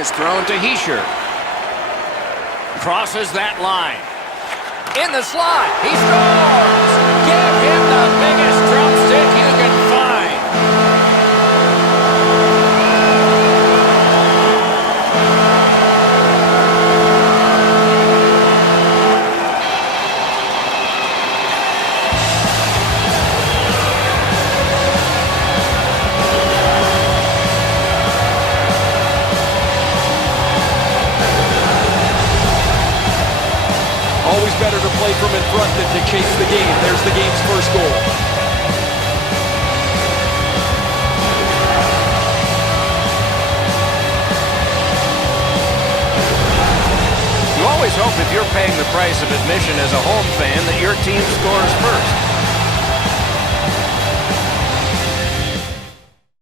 is thrown to Hischier. Crosses that line. In the slot, he scores! Give him the biggest drumstick you can find. Always better to play from in front than to chase the game. There's the game's first goal. You always hope if you're paying the price of admission as a home fan that your team scores first.